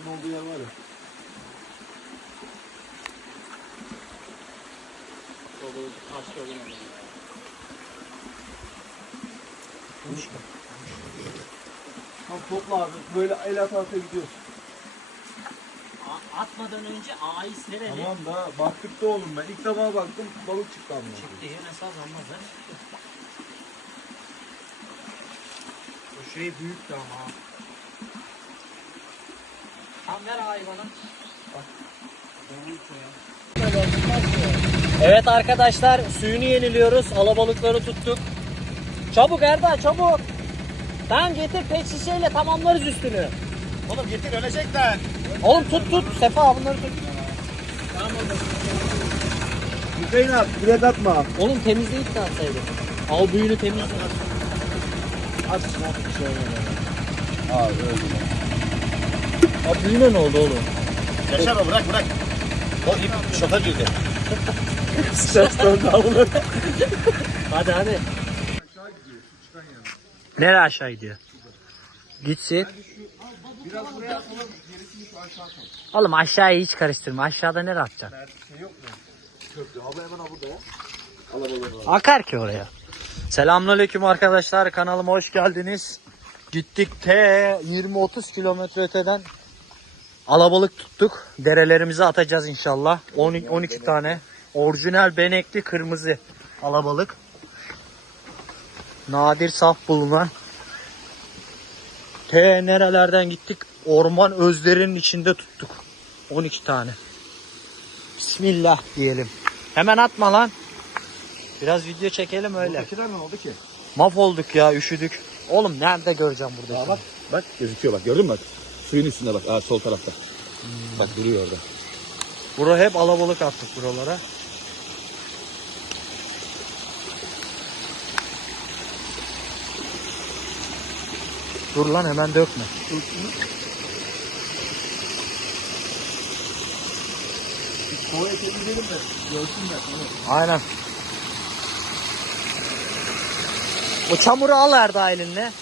Denizin olduğu yer var ya. Taş gördüm. Topla abi. Böyle el ata ata gidiyorsun. A- atmadan önce ağayı sereli. Tamam da baktık da oğlum ben. İlk defa baktım balık çıktı ama. Çıktı yine saz olmaz ha. O şey büyüktü ama. Tam ver. Evet arkadaşlar suyunu yeniliyoruz. Alabalıkları tuttuk. Çabuk Erda çabuk. Tamam getir pet şişeyle tamamlarız üstünü. Oğlum getir ölecekler. Oğlum tut tut. Sefa bunları tut. Hüseyin abi direkt atma. Oğlum temizleyip de atsaydık. Al büyüğünü temizle. At at şey. Abi öyle. Abi büyüğüne ne oldu oğlum? Yaşar o bırak bırak. O ip şoka girdi. Döndü avlu. Hadi hadi. Nereye aşağı gidiyor? Gitsin. Biraz buraya atalım. Gerisini şu aşağı atalım. Oğlum aşağıya hiç karıştırma. Aşağıda nereye atacaksın? Şey yok mu? Köprü. Abi hemen burada ya. Akar ki oraya. Selamünaleyküm arkadaşlar. Kanalıma hoş geldiniz. Gittik T 20-30 kilometre öteden alabalık tuttuk. Derelerimize atacağız inşallah. 10, 12 tane. Orijinal benekli kırmızı alabalık. Nadir saf bulunan. T nerelerden gittik? Orman özlerinin içinde tuttuk. 12 tane. Bismillah diyelim. Hemen atma lan. Biraz video çekelim öyle. Buradakiler ne oldu ki? Mahvolduk ya üşüdük. Oğlum nerede göreceğim burada? Bak bak gözüküyor bak gördün mü bak. Suyun üstünde bak. Aa, sol tarafta. Bak duruyor orada. Bura hep alabalık attık buralara. Dur lan hemen dökme. Kovaya temizleyelim de görsünler. Aynen. O çamuru al Erda elinle.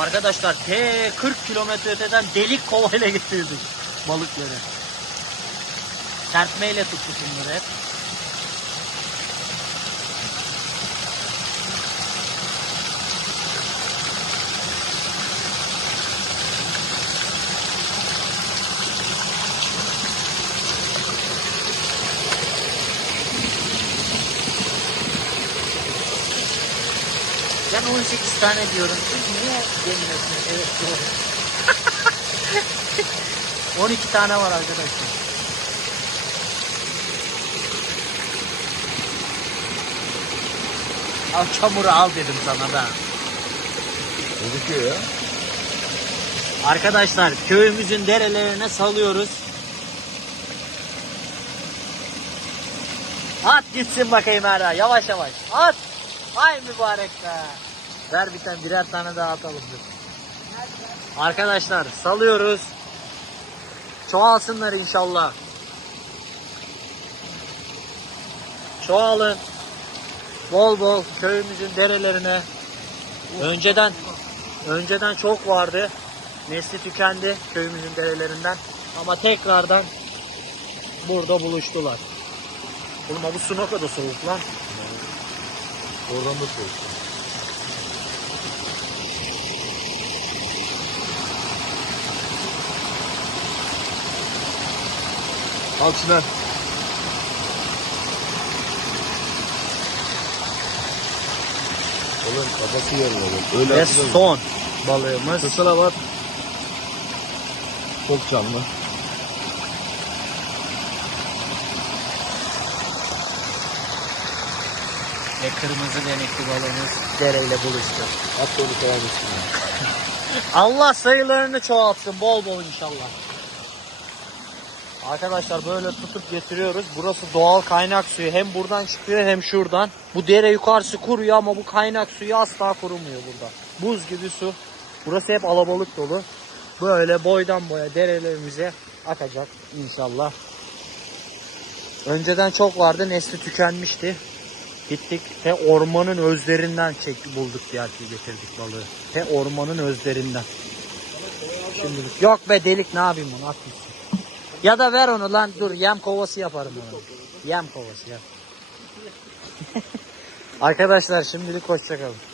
Arkadaşlar T 40 kilometre öteden delik kovayla getirdik balıkları. Serpmeyle tuttuk bunları hep. Ben 18 tane diyorum. Siz niye demiyorsunuz? Evet doğru. 12 tane var arkadaşlar. Al çamuru al dedim sana da. Gözüküyor ya. Arkadaşlar köyümüzün derelerine salıyoruz. At gitsin bakayım Erda yavaş yavaş. At. Ay mübarek be. Ver bir tane birer tane daha atalım. dur. Arkadaşlar salıyoruz. Çoğalsınlar inşallah. Çoğalın. Bol bol köyümüzün derelerine. Önceden önceden çok vardı. Nesli tükendi köyümüzün derelerinden. Ama tekrardan burada buluştular. Oğlum bu su ne kadar soğuk lan. Oradan da soğuk. Al Çınar. Oğlum kafası yarıyor. Öyle Ve son balığımız. Kısana bak. Çok canlı. Ve kırmızı benekli balığımız dereyle buluştu. At onu koyar mısın? Allah sayılarını çoğaltsın bol bol inşallah. Arkadaşlar böyle tutup getiriyoruz. Burası doğal kaynak suyu. Hem buradan çıkıyor hem şuradan. Bu dere yukarısı kuruyor ama bu kaynak suyu asla kurumuyor burada. Buz gibi su. Burası hep alabalık dolu. Böyle boydan boya derelerimize akacak inşallah. Önceden çok vardı. Nesli tükenmişti. Gittik te ormanın özlerinden çek bulduk gerçi getirdik balığı. Te ormanın özlerinden. Şimdilik. Yok be delik ne yapayım bunu at. Ya da ver onu lan dur yem kovası yaparım onu. Yem kovası yem. Arkadaşlar şimdilik hoşçakalın.